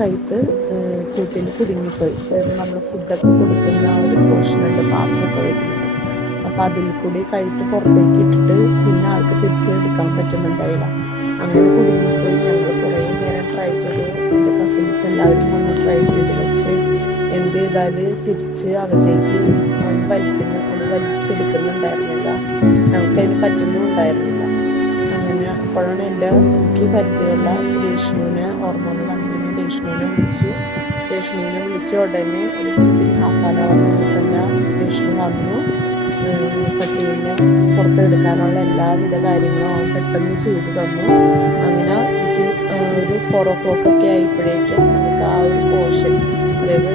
കഴുത്ത് കൂട്ടിൽ കുടുങ്ങിപ്പോയി. അതായത് നമ്മൾ ഫുഡൊക്കെ കൊടുക്കുന്ന ആ ഒരു പോർഷനുണ്ട്, പാത്രമൊക്കെ വരുന്നത്. അപ്പോൾ അതിൽ കൂടി കഴുത്ത് പുറത്തേക്ക് ഇട്ടിട്ട് പിന്നെ ആൾക്ക് തിരിച്ചെടുക്കാൻ പറ്റുന്നുണ്ടായില്ല. അങ്ങനെ കുടുങ്ങിപ്പോയി. ഞങ്ങൾ കുറേ നേരം ട്രൈ ചെയ്തു. എൻ്റെ കസിൻസ് എല്ലാവരും വന്ന് ട്രൈ ചെയ്തു. പക്ഷേ എന്ത് ചെയ്താൽ തിരിച്ച് അകത്തേക്ക് വലിച്ചെടുക്കുന്നുണ്ടായിരുന്നില്ല. നമുക്കതിന് പറ്റുന്നുണ്ടായിരുന്നില്ല. അങ്ങനെ അപ്പോഴാണ് എനിക്ക് പരിചയമുള്ള രേഷ്ണുവിനെ ഓർമ്മകൾ. അങ്ങനെ രേഷ്ണുവിനെ വിളിച്ച ഉടനെ ഒരു 1.5 hour തന്നെ രേഷ്ണു വന്നു. പട്ടീനെ പുറത്തെടുക്കാനുള്ള എല്ലാവിധ കാര്യങ്ങളും അവൻ പെട്ടെന്ന് ചെയ്തു തന്നു. അങ്ങനെ ഒരു 4 o'clock ഒക്കെ ആയപ്പോഴേക്കും നമുക്ക് ആ ഒരു പോർഷൻ, അതായത്